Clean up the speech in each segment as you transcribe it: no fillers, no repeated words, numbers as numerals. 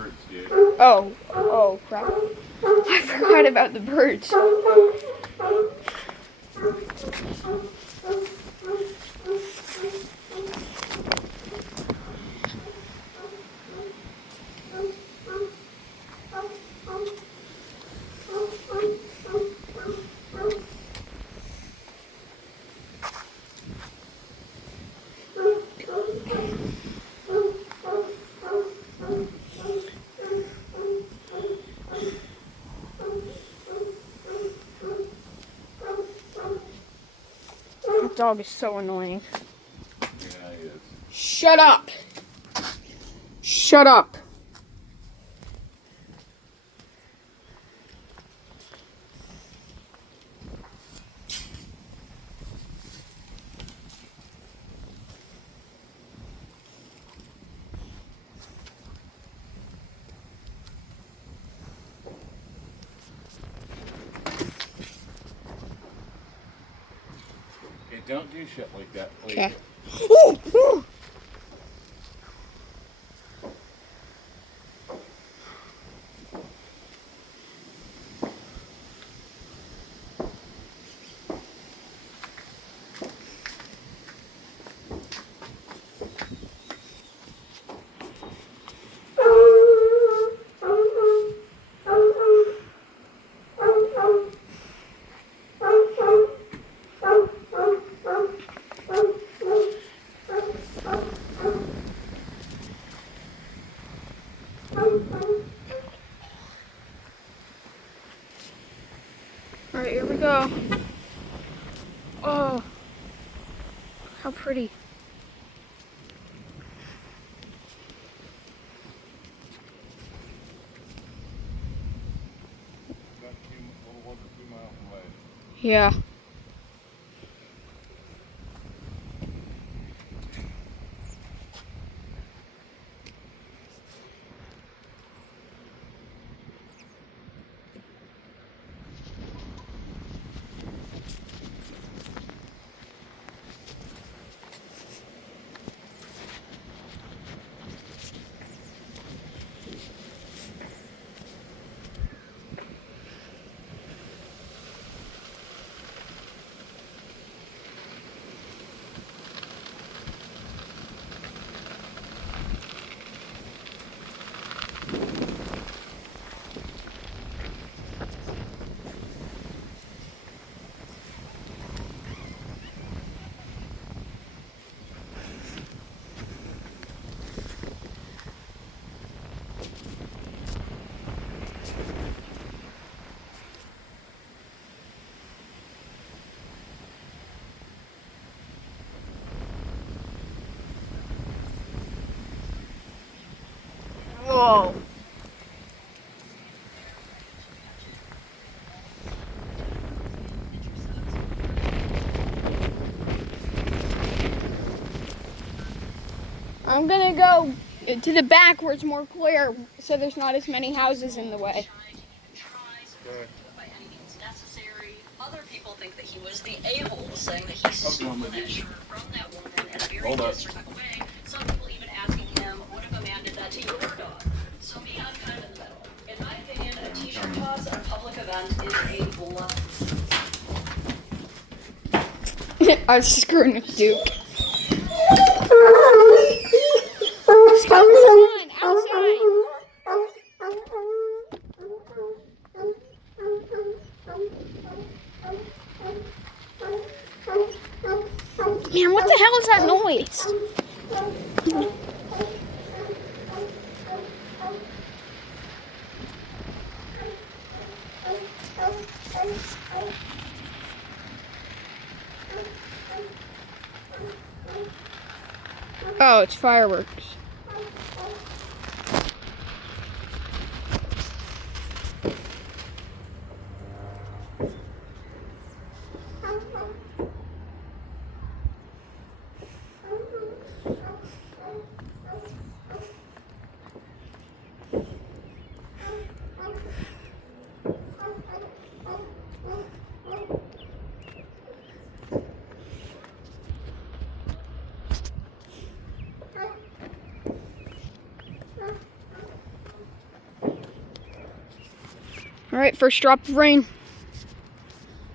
birds, dude. Oh, crap. I forgot about the birds. That dog is so annoying. Yeah, he is. Shut up! Shut up! Hey, don't do shit like that, please. Okay. Ooh! Alright, here we go. Oh, how pretty. About a little over 2 miles away. Yeah. Whoa. I'm gonna go to the back where it's more clear so there's not as many houses in the way. By any means necessary. Other people think that he was the a-hole, saying that he stole that shirt from that woman in a very disrespectful way. Some people even asking him, what if a man did that to your dog? So me, I'm kind of in the middle. In my opinion, a t-shirt toss at a public event is a bluff. I was screwing with Duke. Stop, come on, outside. Man, what the hell is that noise? Oh, it's fireworks. Alright, first drop of rain.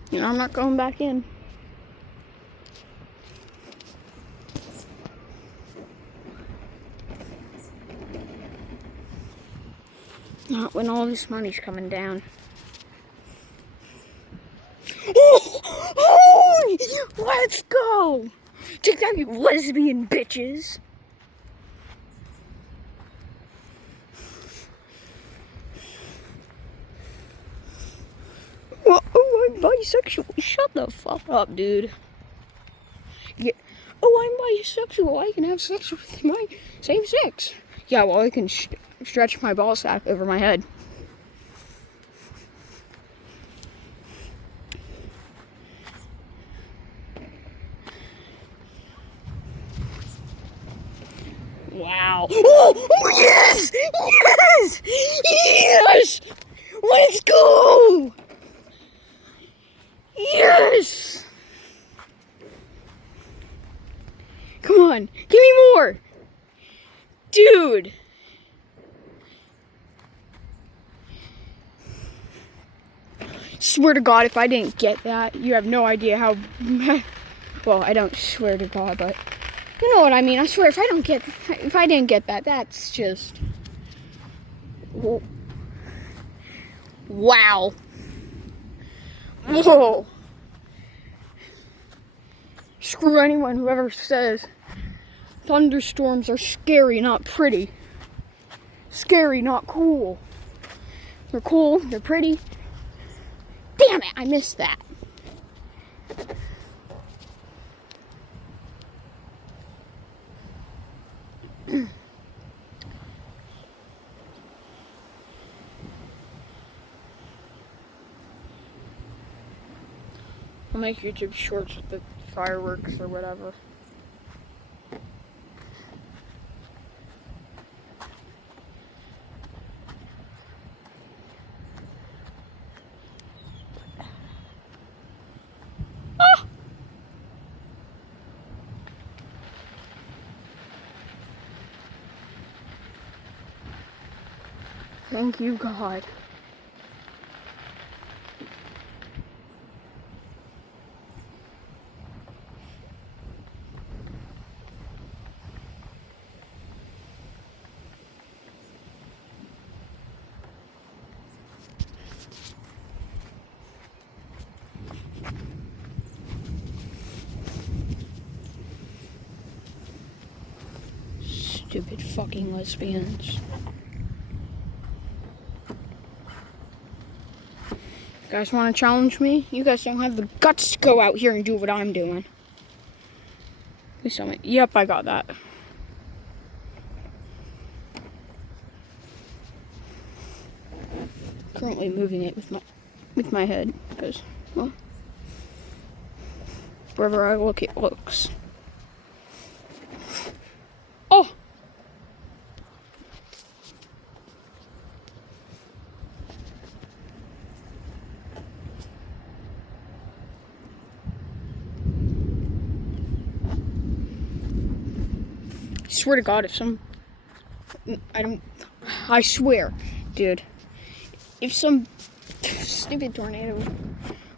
You know, I'm not going back in. Not when all this money's coming down. Oh, let's go! Take that, you lesbian bitches! Oh, I'm bisexual. Shut the fuck up, dude. Yeah. Oh, I'm bisexual. I can have sex with my same sex. Yeah, well, I can stretch my ball sack over my head. Wow. Oh, yes! Yes! Yes! Let's go! Yes! Come on, give me more! Dude! Swear to God, if I didn't get that, you have no idea how... Well, I don't swear to God, but... You know what I mean. I swear, if I didn't get that, that's just... Wow. Whoa. Screw anyone who ever says thunderstorms are scary, not pretty. Scary, not cool. They're cool, they're pretty. Damn it, I missed that. I'll make YouTube shorts with the fireworks or whatever. Ah! Thank you, God. Stupid fucking lesbians. You guys want to challenge me? You guys don't have the guts to go out here and do what I'm doing. Please tell me. Yep, I got that. Currently moving it with my head because, well, wherever I look, it looks. Oh! Swear to God, I swear, dude, if some stupid tornado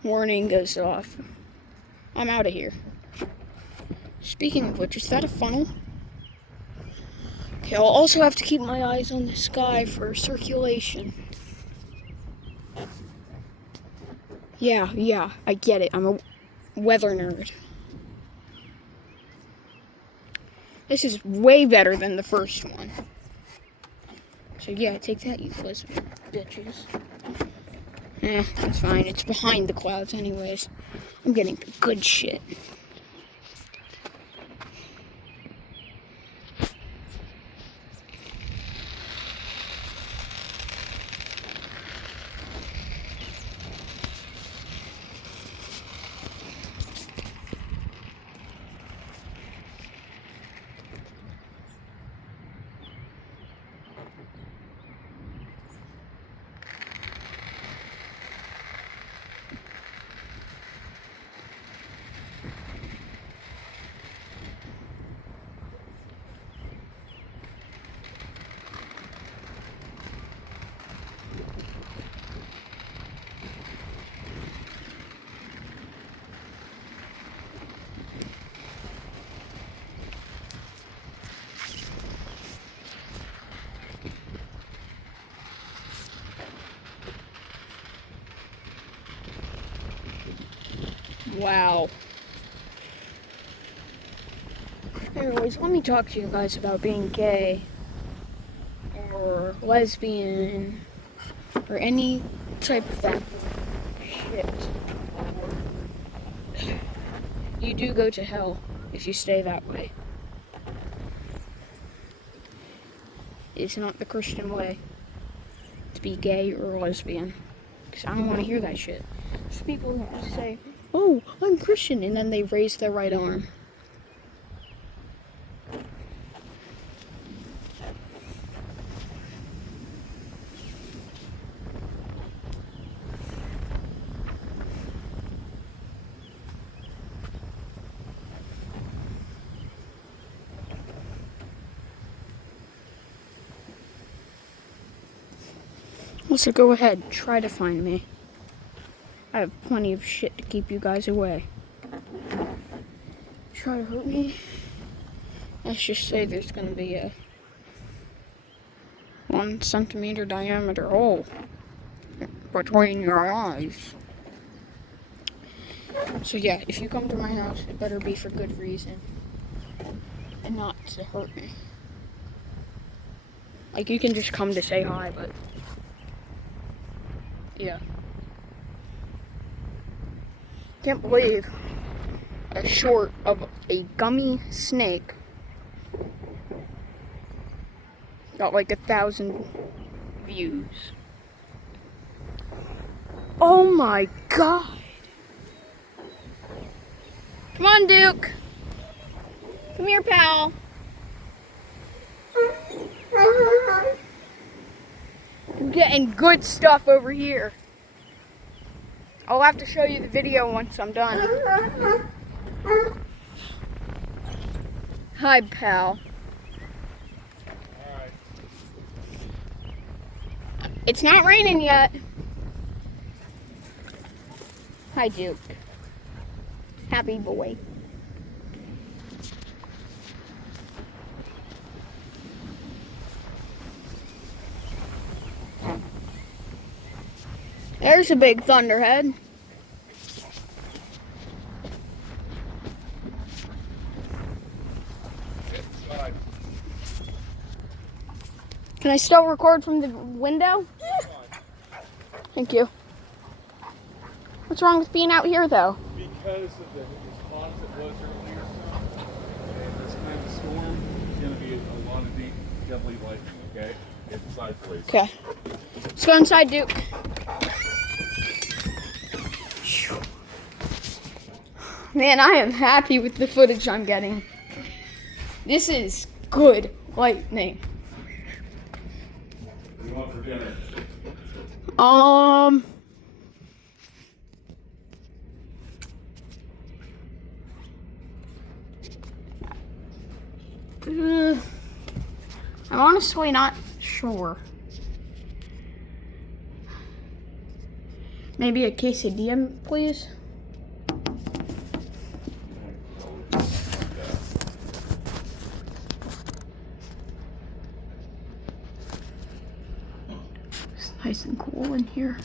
warning goes off, I'm out of here. Speaking of which, is that a funnel? Okay, I'll also have to keep my eyes on the sky for circulation. Yeah, I get it. I'm a weather nerd. This is way better than the first one. So yeah, take that, you lesbian bitches. It's fine. It's behind the clouds anyways. I'm getting the good shit. Wow. Anyways, let me talk to you guys about being gay or lesbian or any type of that shit. You do go to hell if you stay that way. It's not the Christian way to be gay or lesbian. Because I don't want to hear that shit. There's people who just say, oh, I'm Christian, and then they raise their right arm. So go ahead, try to find me. I have plenty of shit to keep you guys away. Try to hurt me. Let's just say there's gonna be a 1 centimeter diameter hole between your eyes. So yeah, if you come to my house, it better be for good reason. And not to hurt me. Like, you can just come to say hi, but yeah. Can't believe a short of a gummy snake got like 1,000 views. Oh my god. Come on, Duke. Come here, pal. I'm getting good stuff over here. I'll have to show you the video once I'm done. Hi, pal. Alright. It's not raining yet. Hi, Duke. Happy boy. There's a big thunderhead. Inside. Can I still record from the window? Thank you. What's wrong with being out here, though? Because of the response it was earlier, and this kind of storm is going to be a lot of deadly lightning, okay? Inside, please. Okay. Let's go inside, Duke. Man, I am happy with the footage I'm getting. This is good lightning. What do you want for dinner? I'm honestly not sure. Maybe a quesadilla, please? It's nice and cool in here.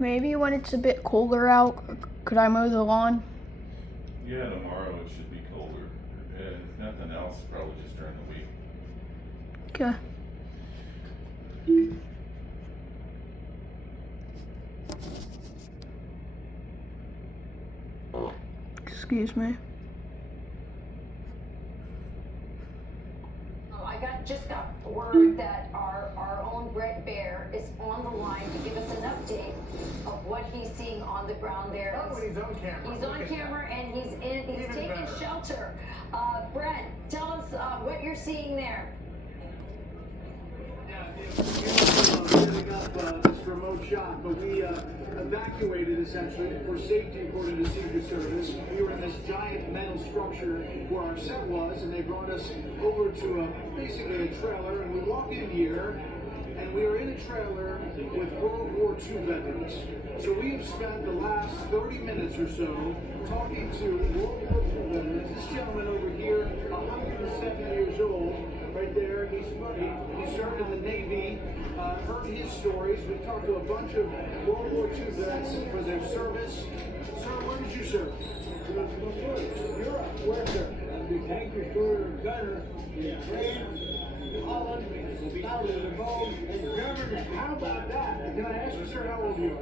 Maybe when it's a bit colder out, could I mow the lawn? Yeah, tomorrow it should be colder. And if nothing else, probably just during the week. Okay. Excuse me. Oh, just got word that our own Brett Baer is on the line to give us an update of what he's seeing on the ground there. Oh, he's on camera. He's on camera and he's taking better. shelter. Brett, tell us what you're seeing there. Yeah, setting up this remote shot, but we evacuated essentially for safety according to Secret Service. We were in this giant metal structure where our set was, and they brought us over to basically a trailer, and we walk in here, and we are in a trailer with World War II veterans. So we have spent the last 30 minutes or so talking to World War II veterans. This gentleman over here, 107 years old, right there, he served in the Navy, heard his stories. We talked to a bunch of World War II vets for their service. Sir, where did you serve? Europe. Where, sir? The tank destroyer gunner in France, Holland, south of the Bulge, and Germany. How about that? Can I ask you, sir, how old are you?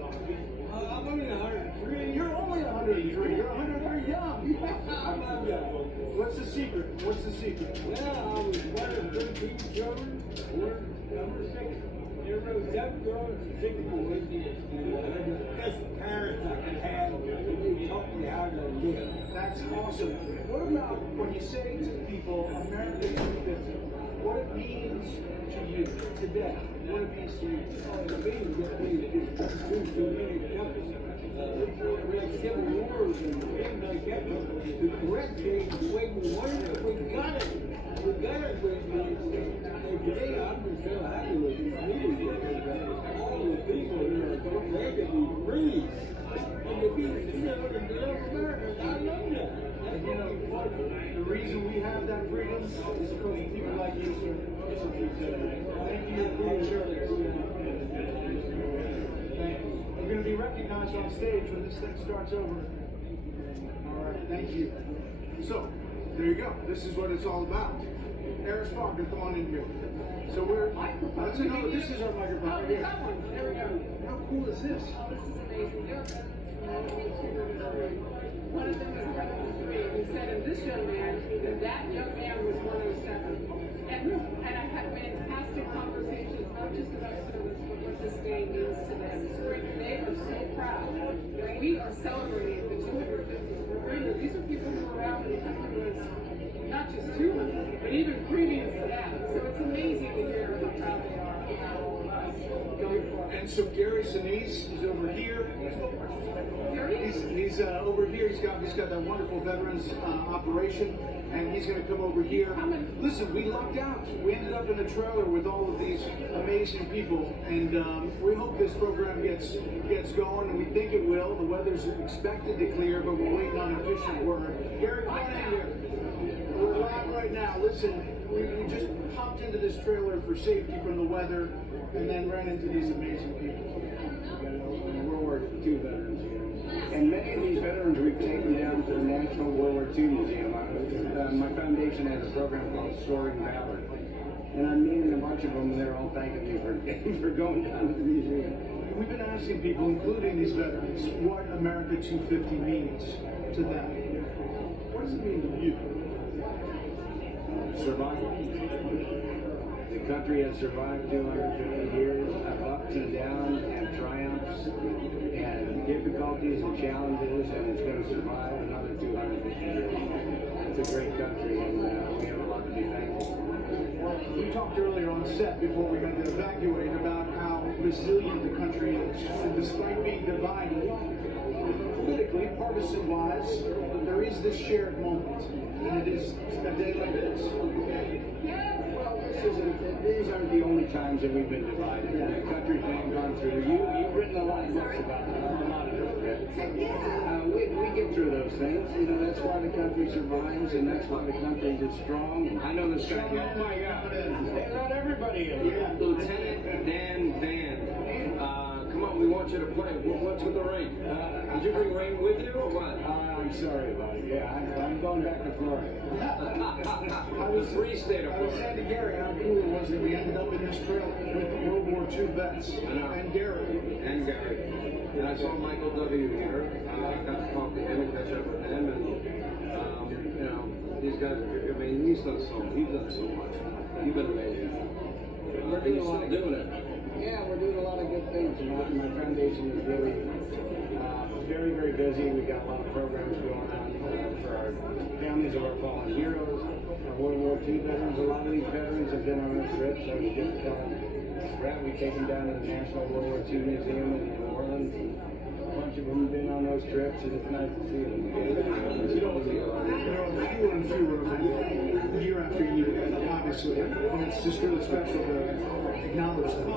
I'm only 103. You're only 103. You're 103 young. I'm not young. What's the secret? What's the secret? Well, I was one of 13 children, born number 6. There were 7 girls and 6 boys. I had the best parents I could have. They taught me how to live. That's awesome. What about when you say to people, America 250, what it means to you today? What it means to you? The means that we do so many countries. We had civil wars and things like that. The correct thing, the way we wanted it, we got it. We got it. Today, I'm just so happy with this meeting because all the people here are so glad to be free. And to be, to love America, I love that. And you know, the reason we have that freedom is because of people like you, sir. Thank you for your service. Thank you. You're going to be recognized on stage when this thing starts over. All right, thank you. So, there you go. This is what it's all about. Harris Parker, come on in here. So we're, no, this is our microphone right here. There we go. How cool is this? Oh, this is amazing. You're one of them was 103. He said, and this young man, that young man was 107. And I had fantastic conversations, not just about service, but what this day means to them. They are so proud that we are celebrating the 250th. Remember, these are people who were around when the country was not just 200, but even previous to that. So it's amazing to hear how proud they are about all of us going forward. And so Gary Sinise is over here. He's over here. He's got that wonderful veterans operation, and he's going to come over here. Listen, we lucked out. We ended up in a trailer with all of these amazing people, and we hope this program gets going, and we think it will. The weather's expected to clear, but we're waiting on an official word. Gary, come on in here. We're live right now. Listen, we just hopped into this trailer for safety from the weather, and then ran into these amazing people. World War II veterans. And many of these veterans we've taken down to the National World War II Museum. My foundation has a program called Storing Valor. And I'm meeting a bunch of them, and they're all thanking me for going down to the museum. We've been asking people, including these veterans, what America 250 means to them. What does it mean to you? Survival. The country has survived 250 years of ups and downs and triumphs and difficulties and challenges, and it's going to survive another 250 years. It's a great country, and we have a lot to be thankful for. We talked earlier on set before we had to evacuate about how resilient the country is, and despite being divided politically, partisan-wise, there is this shared moment, and it is a day like this. These aren't the only times that we've been divided. The country's been gone through. You've written a lot of books about a lot of it. We get through those things. You know, that's why the country survives, and that's why the country is strong. I know this guy. Oh my God! They let everybody in. Lieutenant Dan Van. Come on, we want want you to play. What's with the rain? Did you bring rain with you or what? I'm sorry about it. Yeah, I'm going back to Florida. I was free state of I was Florida. saying to Gary how cool it was that we ended up in this trailer with World War II vets. I know. And Gary. And Gary. And I saw Michael W. here. I got to talk to him and catch up with him. And, you know, these guys, I mean, he's done so much. You've been amazing. We're doing a lot of doing it. Yeah, we're doing a lot of good things. You know, my foundation is really very, very busy. We got a lot of programs going on for our families of our fallen heroes, our World War II veterans. A lot of these veterans have been on our trips. I was just telling Brad, we take them down to the National World War II Museum in New Orleans. And a bunch of them have been on those trips, and it's nice to see them. You know, there are fewer and fewer of them year after year, obviously. And it's just really special to acknowledge them.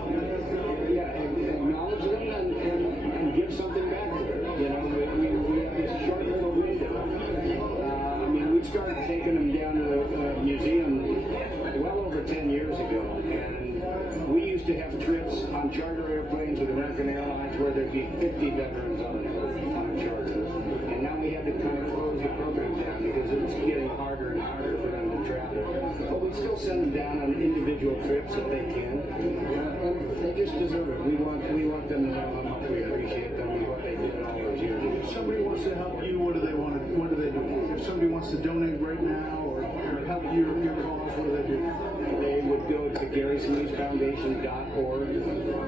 Yeah, and acknowledge them and give something back to them. You know, we have this short little window. I mean, we started taking them down to the museum well over 10 years ago, and we used to have trips on charter airplanes with American Airlines where there'd be 50 veterans on a charter. And now we had to kind of close the program down because it's getting harder and harder for them to travel. But we still send them down on individual trips if they can. And they just deserve it. We want them to know how much we appreciate them and what they did all those years. If somebody wants to help you, what do they do? If somebody wants to donate right now or help your cause, what do they do? They would go to GarySineseFoundation.org.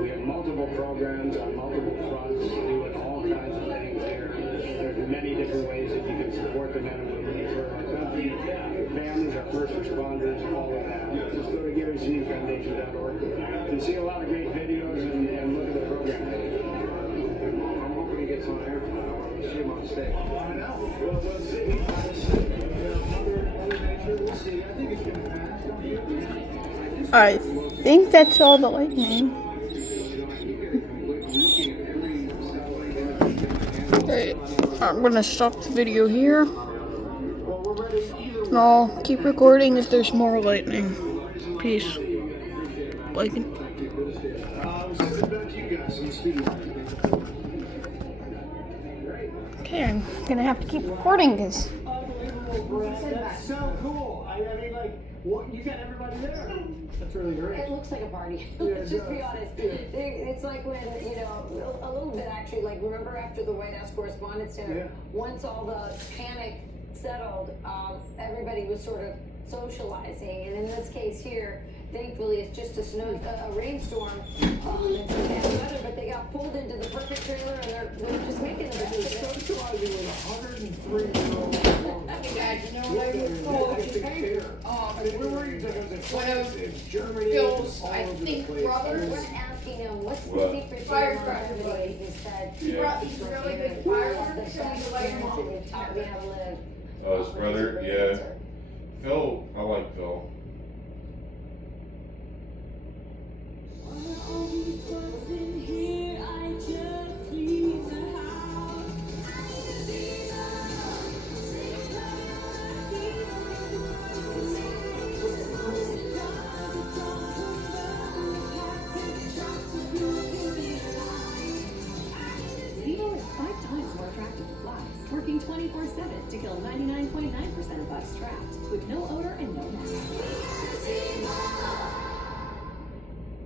We have multiple programs on multiple fronts, doing all kinds of things there. There's many different ways that you can support the men and women for our country, our families, our first responders, all of that. Just go to GarySineseFoundation.org and see a lot of great videos and look at the program page. I'm hoping he gets on air tonight. I want to see him on stage. I know. We'll see. Mother Nature, we'll see. I think it's going to pass, don't you? I think that's all the lightning. Okay, I'm gonna stop the video here. And I'll keep recording if there's more lightning. Peace. Like and okay, I'm gonna have to keep recording because That's so cool. I mean, like, what, you got everybody there. That's really great. It looks like a party. Yeah, it Let's just be does. honest. It's like when, you know, a little bit actually, like remember after the White House Correspondents' Dinner, Yeah. once all the panic settled, everybody was sort of socializing. And in this case here, thankfully it's just a rainstorm and some bad weather, but they got pulled into the perfect trailer and they're just making a vacation. Socializing with 103-year-old woman. You know what I would call It's a care. I mean, we're worried because it's France, it's Germany, Phil's, it's all I over the think, place. brothers. We're asking him, what's the What? secret to Firecracker longevity? He said, He brought these really good fireworks and we light them all. we have lived. Oh, his brother? Yeah. Phil, I like Phil. Vivo is 5 times more attractive to flies, working 24/7 to kill 99.9% of bugs trapped, with no odor and no mask.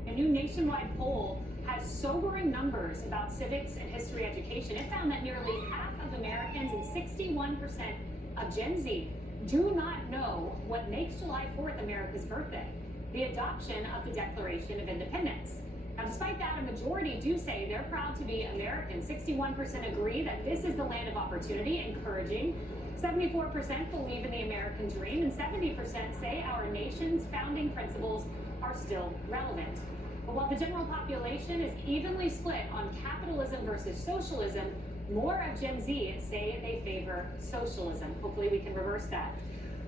A new nationwide poll has sobering numbers about civics and history education. It found that nearly half of Americans and 61% of Gen Z do not know what makes July 4th America's birthday, the adoption of the Declaration of Independence. Now, despite that, a majority do say they're proud to be American. 61% agree that this is the land of opportunity, encouraging. 74% believe in the American dream, and 70% say our nation's founding principles are still relevant. But while the general population is evenly split on capitalism versus socialism, more of Gen Z say they favor socialism. Hopefully we can reverse that.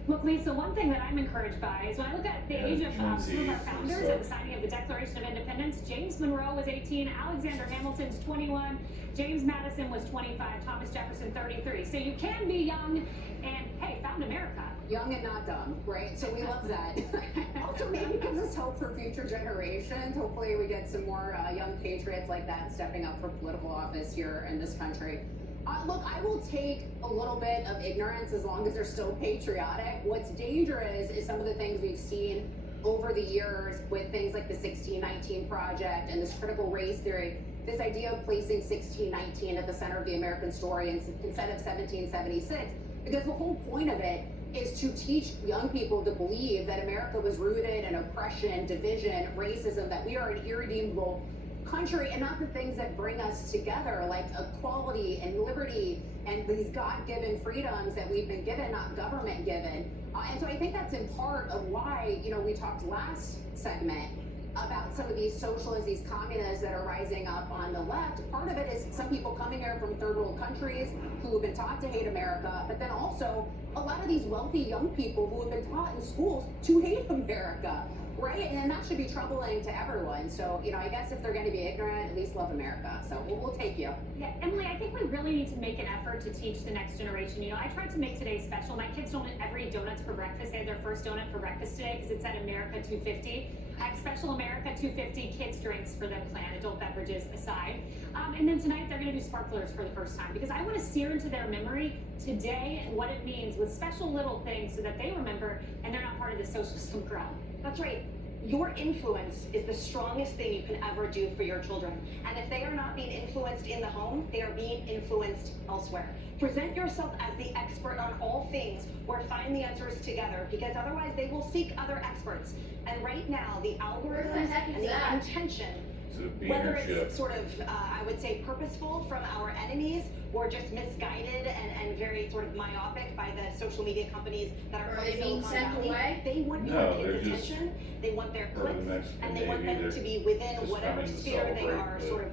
Look, Lisa, one thing that I'm encouraged by is when I look at the age of Gen some of Z our founders sucks. and the signing of the Declaration of Independence, James Monroe was 18, Alexander Hamilton's 21, James Madison was 25, Thomas Jefferson 33. So you can be young and, hey, found America. Young and not dumb, right? So we love that. also maybe gives us hope for future generations. Hopefully we get some more young patriots like that stepping up for political office here in this country. Look, I will take a little bit of ignorance as long as they're still patriotic. What's dangerous is some of the things we've seen over the years with things like the 1619 Project and this critical race theory, this idea of placing 1619 at the center of the American story instead of 1776, because the whole point of it is to teach young people to believe that America was rooted in oppression, division, racism, that we are an irredeemable country, and not the things that bring us together, like equality and liberty and these God-given freedoms that we've been given, not government given. And so I think that's in part of why, you know, we talked last segment about some of these socialists, these communists that are rising up on the left. Part of it is some people coming here from third world countries who have been taught to hate America, but then also a lot of these wealthy young people who have been taught in schools to hate America, right? And that should be troubling to everyone. So, you know, I guess if they're going to be ignorant, at least love America. So we'll take you. Yeah, Emily, I think we really need to make an effort to teach the next generation. You know, I tried to make today special. My kids don't ever eat donuts for breakfast. They had their first donut for breakfast today because it's at America 250. I have special America 250 kids drinks for them planned, adult beverages aside. And then tonight they're going to do sparklers for the first time because I want to sear into their memory today and what it means with special little things so that they remember and they're not part of the socialism crowd. That's right. Your influence is the strongest thing you can ever do for your children. And if they are not being influenced in the home, they are being influenced elsewhere. Present yourself as the expert on all things or find the answers together, because otherwise they will seek other experts. And right now, the algorithms and the intention, whether it's sort of, I would say, purposeful from our enemies or just misguided and very sort of myopic by the social media companies that are from Silicon Valley, they want your kids' attention, they want their clicks, and they want them to be within whatever sphere they are sort of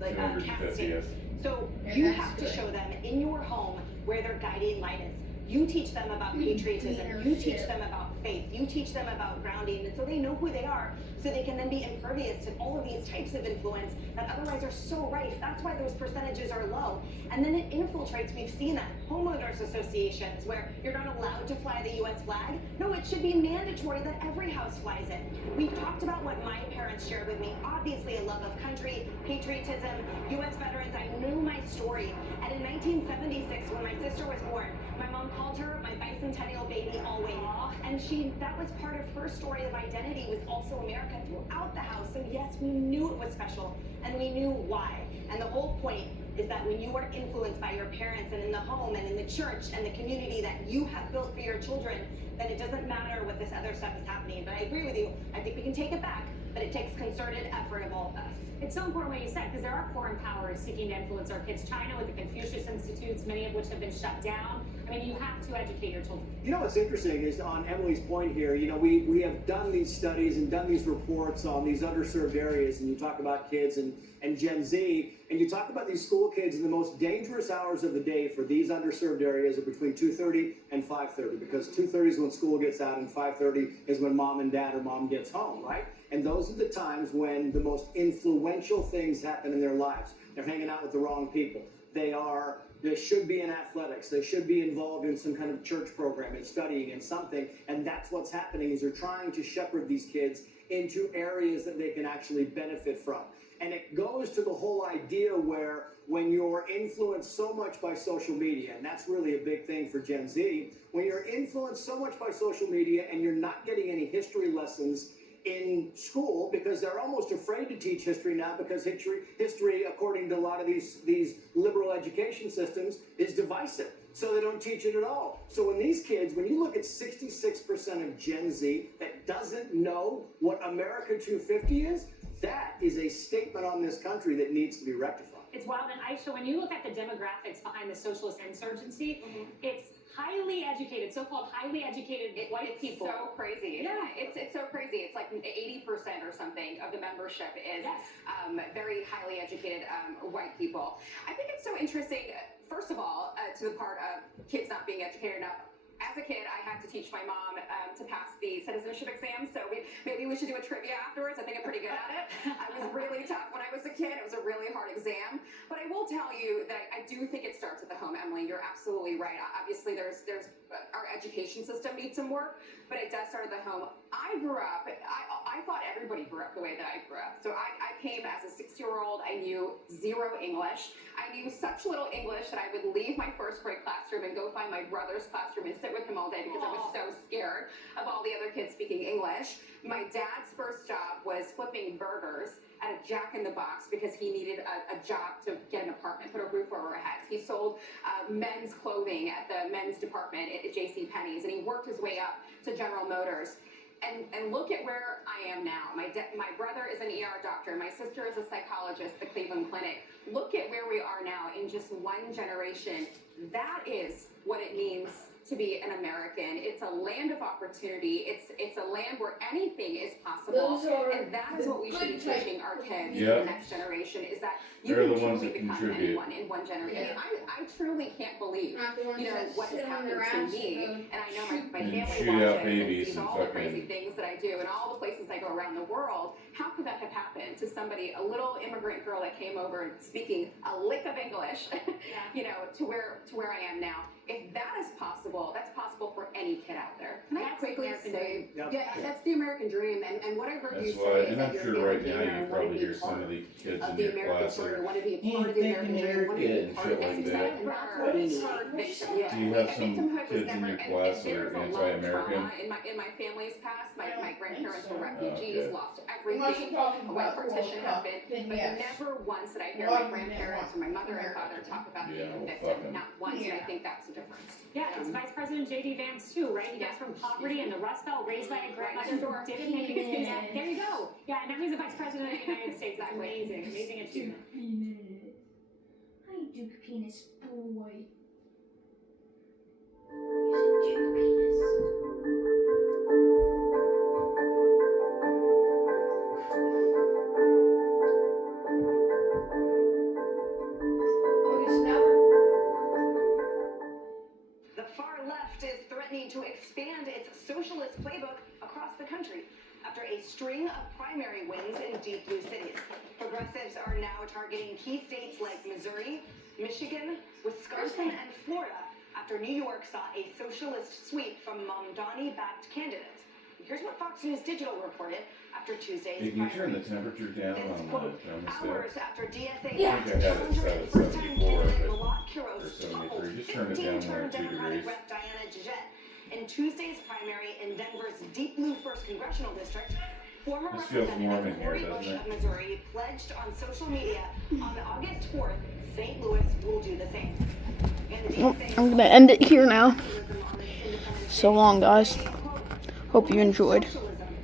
like casting. So you have to show them in your home where their guiding light is. You teach them about patriotism, you teach them about faith, you teach them about grounding, and so they know who they are, so they can then be impervious to all of these types of influence that otherwise are so rife. That's why those percentages are low. And then it infiltrates, we've seen that, homeowners associations where you're not allowed to fly the US flag. No, it should be mandatory that every house flies it. We've talked about what my parents shared with me. Obviously a love of country, patriotism, US veterans. I knew my story. And in 1976, when my sister was born, my mom called her my bicentennial baby always. And that was part of her story of identity, was also America throughout the house. So yes, we knew it was special and we knew why. And the whole point is that when you are influenced by your parents and in the home and in the church and the community that you have built for your children, then it doesn't matter what this other stuff is happening. But I agree with you. I think we can take it back, but it takes concerted effort of all of us. It's so important what you said, because there are foreign powers seeking to influence our kids. China with the Confucius Institutes, many of which have been shut down. I mean, you have to educate your children. You know what's interesting is on Emily's point here, you know, we have done these studies and done these reports on these underserved areas, and you talk about kids and Gen Z, and you talk about these school kids, and the most dangerous hours of the day for these underserved areas are between 2:30 and 5:30, because 2:30 is when school gets out and 5:30 is when mom and dad or mom gets home, right? And those are the times when the most influential things happen in their lives. They're hanging out with the wrong people. They should be in athletics. They should be involved in some kind of church program and studying and something. And that's what's happening, is they're trying to shepherd these kids into areas that they can actually benefit from. And it goes to the whole idea where when you're influenced so much by social media, and that's really a big thing for Gen Z, when you're influenced so much by social media and you're not getting any history lessons in school, because they're almost afraid to teach history now, because history, according to a lot of these liberal education systems, is divisive. So they don't teach it at all. So when these kids, when you look at 66% of Gen Z that doesn't know what America 250 is, that is a statement on this country that needs to be rectified. It's wild. And Aisha, when you look at the demographics behind the socialist insurgency, it's highly educated, so-called highly educated white people. It's so crazy. Yeah, it's so crazy. It's like 80% or something of the membership is very highly educated white people. I think it's so interesting. First of all, to the part of kids not being educated enough. As a kid, I had to teach my mom to pass the citizenship exam, so maybe we should do a trivia afterwards. I think I'm pretty good at it. I was really tough when I was a kid. It was a really hard exam. But I will tell you that I do think it starts at the home, Emily. You're absolutely right. Obviously, there's our education system needs some work, but it does start at the home. I grew up, I thought everybody grew up the way that I grew up. So I came as a 6-year-old. I knew zero English. I knew such little English that I would leave my first grade classroom and go find my brother's classroom and sit with him all day because I was so scared of all the other kids speaking English. My dad's first job was flipping burgers at a Jack in the Box because he needed a job to get an apartment, put a roof over our heads. He sold men's clothing at the men's department at JCPenney's, and he worked his way up to General Motors. And look at where I am now. My brother is an ER doctor. My sister is a psychologist at the Cleveland Clinic. Look at where we are now in just one generation. That is what it means to be an American. It's a land of opportunity. It's a land where anything is possible. And that is what we should be teaching our kids in the next generation, is that you They're can the ones truly that become contribute. anyone in one generation. I truly can't believe, what has happened to me. And I know my And family shoot out watches babies and sees and all the crazy fucking- things that I do and all the places I go around the world. How could that have happened to somebody, a little immigrant girl that came over speaking a lick of English, to where I am now? If that is possible, that's possible for any kid out there. Can I That's quickly the American say, dream. yeah, that's the American dream. And what I heard you That's say why, is and that I'm your sure favorite right now leader you wanted probably to be hear some part of the kids of in the your American class story, are, want to be a part of the American dream, want to Yeah, be and part shit of like it. that. And that's what it is. Do you have some kids in your class that are anti-American? In my family's past, my grandparents were so. refugees, Okay. lost Unless everything you're talking when about partition World Cup, happened. then But yes. never once did I hear Well, my grandparents or my mother and father talk about Yeah, being a well, victim. fuck 'em. Not once, and I Yeah. think that's the difference. Yeah, it's Vice President J.D. Vance too, right? He comes from poverty and the Rust Belt, raised by a grandmother who didn't make it. Penis. There you go. Yeah, and now he's the Vice President of the United States. That's amazing, amazing achievement. Hi, Duke Penis boy. He's a Duke Penis. Okay, so now The far left is threatening to expand its socialist playbook across the country after a string of primary wins in deep blue cities. Progressives are now targeting key states like Missouri, Michigan, Wisconsin, and Florida after New York saw a socialist sweep from Mamdani-backed candidates. Here's what Fox News Digital reported after Tuesday's Hey, can you turn the primaries. temperature down This on quote, the hours thermostat? after DSA Yeah. I think I had it set at 74, but- or or 73. Just turn it down there 2 degrees. Rep Diana Gisette. In Tuesday's primary in Denver's Deep Blue 1st Congressional District, former This feels warm in Representative here, Cory Bush doesn't it? of Missouri pledged on social media on August 4th, St. Louis will do the same. And the Well, DSA I'm gonna end it here now. capitalism on this independent So long, guys. state, quote, Hope you enjoyed. socialism